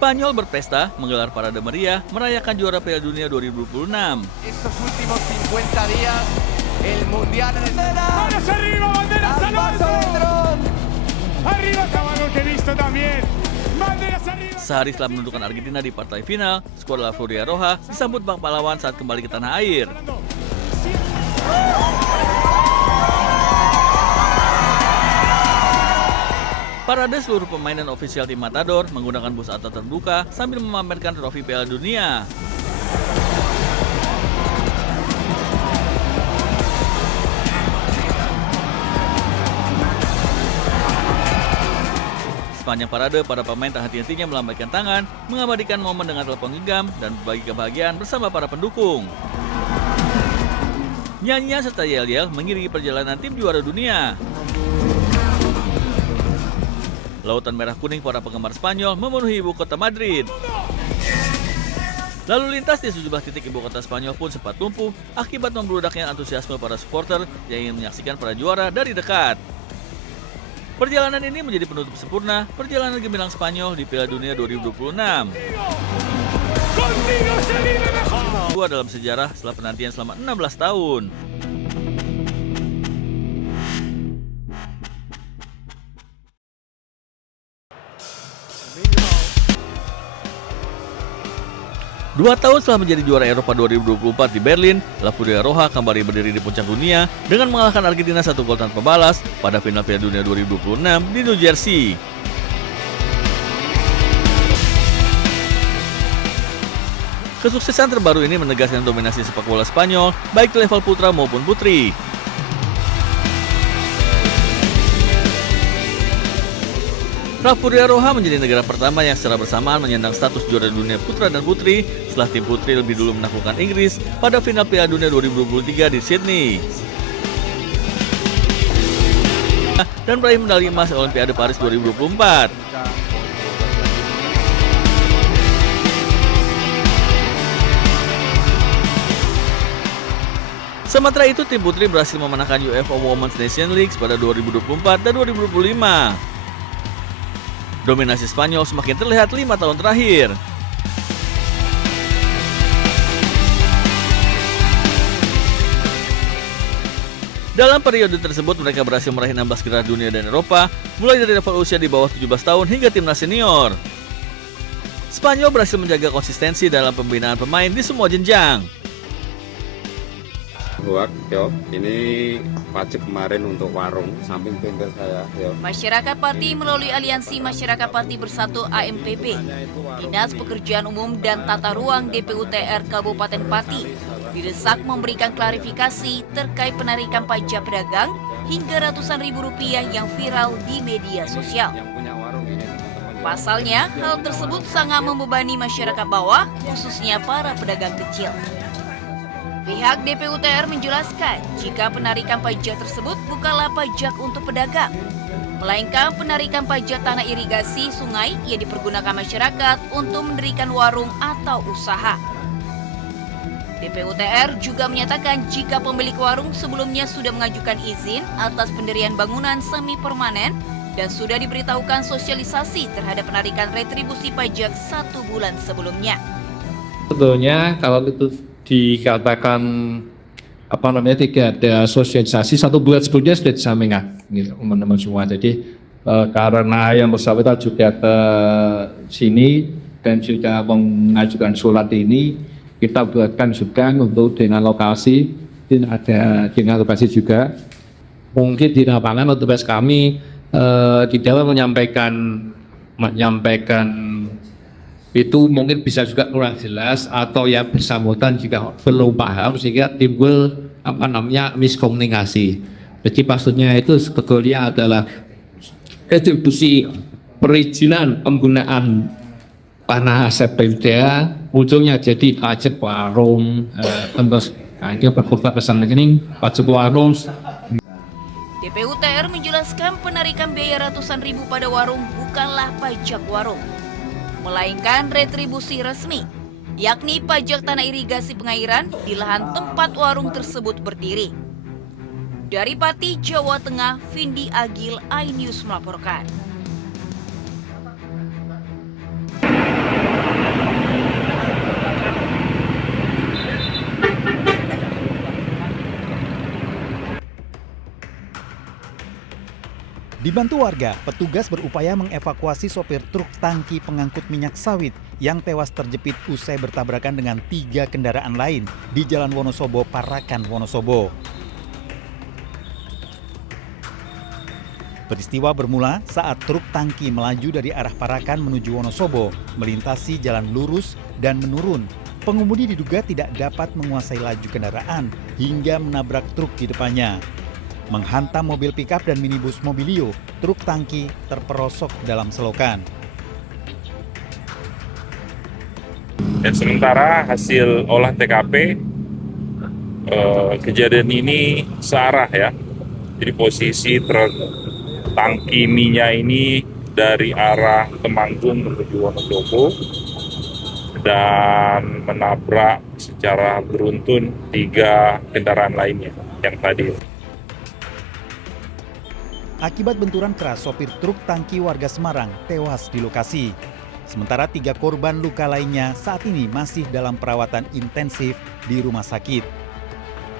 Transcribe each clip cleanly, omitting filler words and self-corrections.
Spanyol berpesta menggelar parade meriah merayakan juara Piala Dunia 2026. Estos últimos 50 días, el Mundial en escena. ¡Manos arriba, banderas al alto! ¡Arriba, caballo, que he visto también! ¡Banderas arriba! Sehari setelah menentukan Argentina di partai final, skuad La Furia Roja disambut bak pahlawan saat kembali ke tanah air. Parade seluruh pemain dan ofisial tim Matador menggunakan bus atap terbuka sambil memamerkan trofi Piala Dunia. Sepanjang parade, para pemain tak henti-hentinya melambaikan tangan, mengabadikan momen dengan telepon genggam, dan berbagi kebahagiaan bersama para pendukung. Nyanyian serta yel-yel mengiringi perjalanan tim juara dunia. Lautan merah kuning para penggemar Spanyol memenuhi ibu kota Madrid. Lalu lintas di sejumlah titik ibu kota Spanyol pun sempat lumpuh akibat membludaknya antusiasme para supporter yang ingin menyaksikan para juara dari dekat. Perjalanan ini menjadi penutup sempurna perjalanan gemilang Spanyol di Piala Dunia 2026. Kedua dalam sejarah setelah penantian selama 16 tahun. Dua tahun setelah menjadi juara Eropa 2024 di Berlin, La Furia Roja kembali berdiri di puncak dunia dengan mengalahkan Argentina 1 gol tanpa balas pada final Piala Dunia 2026 di New Jersey. Kesuksesan terbaru ini menegaskan dominasi sepak bola Spanyol baik di level putra maupun putri. La Furia Roja menjadi negara pertama yang secara bersamaan menyandang status juara dunia putra dan putri setelah tim putri lebih dulu menaklukkan Inggris pada final Piala Dunia 2023 di Sydney dan meraih medali emas Olimpiade Paris 2024. Sementara itu, tim putri berhasil memenangkan UEFA Women's Nations League pada 2024 dan 2025. Dominasi Spanyol semakin terlihat 5 tahun terakhir. Dalam periode tersebut mereka berhasil meraih 16 gelar dunia dan Eropa, mulai dari level usia di bawah 17 tahun hingga timnas senior. Spanyol berhasil menjaga konsistensi dalam pembinaan pemain di semua jenjang. Buat, yo, ini wajib kemarin untuk warung samping bengkel saya. Yo. Masyarakat Pati melalui Aliansi Masyarakat Pati Bersatu AMPP, Dinas Pekerjaan Umum dan Tata Ruang DPUTR Kabupaten Pati didesak memberikan klarifikasi terkait penarikan pajak pedagang hingga ratusan ribu rupiah yang viral di media sosial. Pasalnya, hal tersebut sangat membebani masyarakat bawah, khususnya para pedagang kecil. Pihak DPUTR menjelaskan jika penarikan pajak tersebut bukanlah pajak untuk pedagang, melainkan penarikan pajak tanah irigasi sungai yang dipergunakan masyarakat untuk mendirikan warung atau usaha. DPUTR juga menyatakan jika pemilik warung sebelumnya sudah mengajukan izin atas pendirian bangunan semi permanen dan sudah diberitahukan sosialisasi terhadap penarikan retribusi pajak 1 bulan sebelumnya. Sebetulnya kalau itu dikatakan tidak ada sosialisasi 1 bulan sebelumnya sudah disampaikan gitu, teman-teman semua. Jadi karena yang bersangkutan juga ke sini dan juga mengajukan surat ini, kita buatkan juga untuk dengan lokasi, dan ada dengan lokasi juga. Mungkin di lapangan petugas kami di dalam menyampaikan itu mungkin bisa juga kurang jelas atau ya bersangkutan juga belum paham sehingga timbul miskomunikasi. Jadi maksudnya itu sebetulnya adalah retribusi perizinan penggunaan tanah sepeda, ujungnya jadi pajak warung, terus ini berkorban pesan rekening pajak warung. DPUTR menjelaskan penarikan biaya ratusan ribu pada warung bukanlah pajak warung, melainkan retribusi resmi, yakni pajak tanah irigasi pengairan di lahan tempat warung tersebut berdiri. Dari Pati, Jawa Tengah, Vindi Agil, iNews melaporkan. Dibantu warga, petugas berupaya mengevakuasi sopir truk tangki pengangkut minyak sawit yang tewas terjepit usai bertabrakan dengan 3 kendaraan lain di Jalan Wonosobo, Parakan, Wonosobo. Peristiwa bermula saat truk tangki melaju dari arah Parakan menuju Wonosobo, melintasi jalan lurus dan menurun. Pengemudi diduga tidak dapat menguasai laju kendaraan hingga menabrak truk di depannya. Menghantam mobil pikap dan minibus Mobilio, truk tangki terperosok dalam selokan. Dan sementara hasil olah TKP, kejadian ini searah ya. Jadi posisi truk tangki minyak ini dari arah Temanggung menuju Wonosobo dan menabrak secara beruntun 3 kendaraan lainnya yang tadi. Akibat benturan keras, sopir truk tangki warga Semarang tewas di lokasi. Sementara 3 korban luka lainnya saat ini masih dalam perawatan intensif di rumah sakit.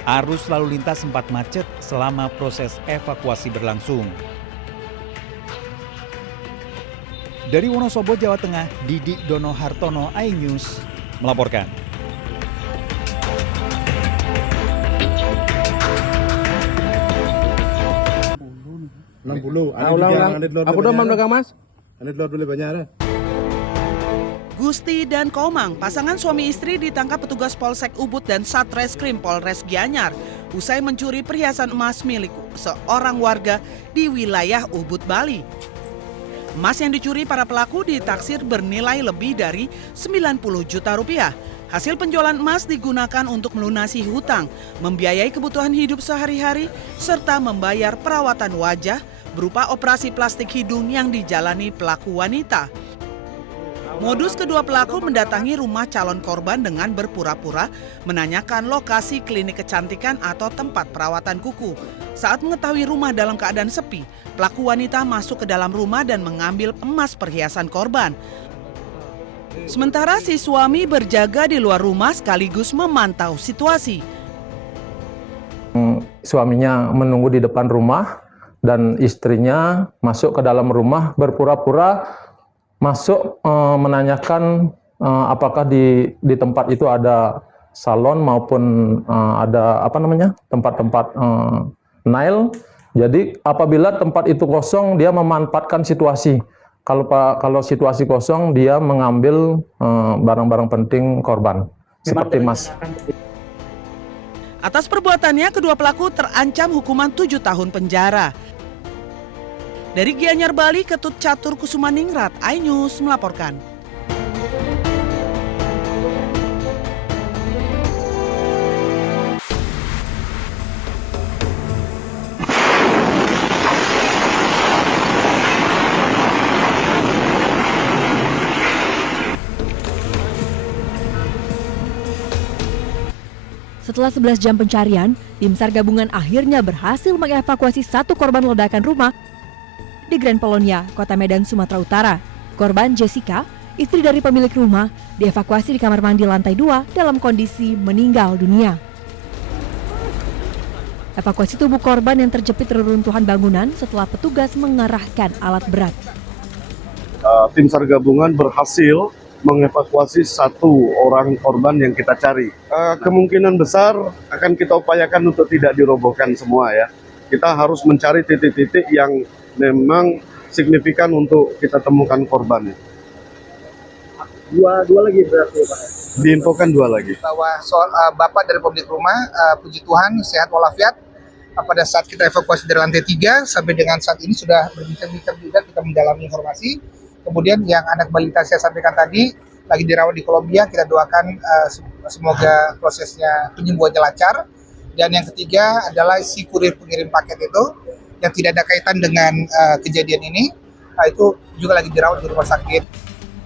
Arus lalu lintas sempat macet selama proses evakuasi berlangsung. Dari Wonosobo, Jawa Tengah, Didik Dono Hartono, iNews melaporkan. Gusti dan Komang, pasangan suami istri ditangkap petugas Polsek Ubud dan Satreskrim Polres Gianyar usai mencuri perhiasan emas milik seorang warga di wilayah Ubud, Bali. Emas yang dicuri para pelaku ditaksir bernilai lebih dari 90 juta rupiah. Hasil penjualan emas digunakan untuk melunasi hutang, membiayai kebutuhan hidup sehari-hari, serta membayar perawatan wajah berupa operasi plastik hidung yang dijalani pelaku wanita. Modus kedua pelaku mendatangi rumah calon korban dengan berpura-pura menanyakan lokasi klinik kecantikan atau tempat perawatan kuku. Saat mengetahui rumah dalam keadaan sepi, pelaku wanita masuk ke dalam rumah dan mengambil emas perhiasan korban. Sementara si suami berjaga di luar rumah sekaligus memantau situasi. Suaminya menunggu di depan rumah dan istrinya masuk ke dalam rumah berpura-pura masuk menanyakan apakah di tempat itu ada salon maupun ada tempat-tempat nail. Jadi apabila tempat itu kosong, dia memanfaatkan situasi. Kalau situasi kosong, dia mengambil barang-barang penting korban seperti emas. Atas perbuatannya, kedua pelaku terancam hukuman 7 tahun penjara. Dari Gianyar, Bali, Ketut Catur Kusumaningrat, iNews melaporkan. Setelah 11 jam pencarian, tim SAR gabungan akhirnya berhasil mengevakuasi 1 korban ledakan rumah di Grand Polonia, Kota Medan, Sumatera Utara. Korban Jessica, istri dari pemilik rumah, dievakuasi di kamar mandi lantai 2 dalam kondisi meninggal dunia. Evakuasi tubuh korban yang terjepit reruntuhan bangunan setelah petugas mengerahkan alat berat. Tim SAR gabungan berhasil mengevakuasi 1 orang korban yang kita cari. Kemungkinan besar akan kita upayakan untuk tidak dirobohkan semua ya. Kita harus mencari titik-titik yang memang signifikan untuk kita temukan korbannya. Dua lagi berarti Pak? Diinfokan 2 lagi. Bahwa Bapak dari pemilik rumah, puji Tuhan, sehat walafiat. Pada saat kita evakuasi dari lantai 3 sampai dengan saat ini sudah berbincang-bincang juga, kita mendalami informasi. Kemudian yang anak balita saya sampaikan tadi lagi dirawat di Kolombia, kita doakan semoga prosesnya penyembuhannya lancar. Dan yang ketiga adalah si kurir pengirim paket itu yang tidak ada kaitan dengan kejadian ini, itu juga lagi dirawat di rumah sakit.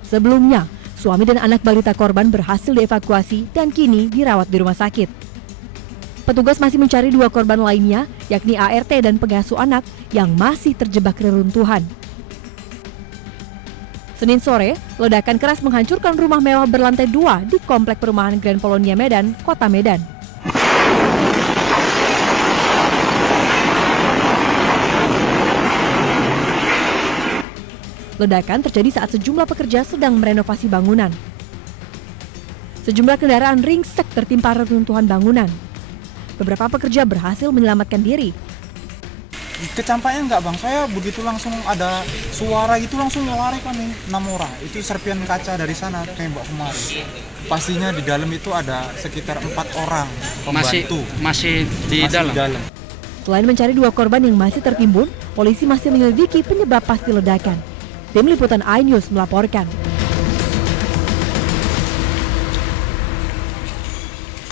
Sebelumnya, suami dan anak balita korban berhasil dievakuasi dan kini dirawat di rumah sakit. Petugas masih mencari 2 korban lainnya, yakni ART dan pengasuh anak yang masih terjebak reruntuhan. Senin sore, ledakan keras menghancurkan rumah mewah berlantai 2 di Komplek Perumahan Grand Polonia Medan, Kota Medan. Ledakan terjadi saat sejumlah pekerja sedang merenovasi bangunan. Sejumlah kendaraan ringsek tertimpa reruntuhan bangunan. Beberapa pekerja berhasil menyelamatkan diri. Kecampaknya enggak bang, saya begitu langsung ada suara gitu langsung lari kami 6 orang. Itu serpian kaca dari sana tembak kemari. Pastinya di dalam itu ada sekitar 4 orang pembantu. Masih di dalam. Selain mencari 2 korban yang masih tertimbun, polisi masih menyelidiki penyebab pasti ledakan. Tim Liputan iNews melaporkan.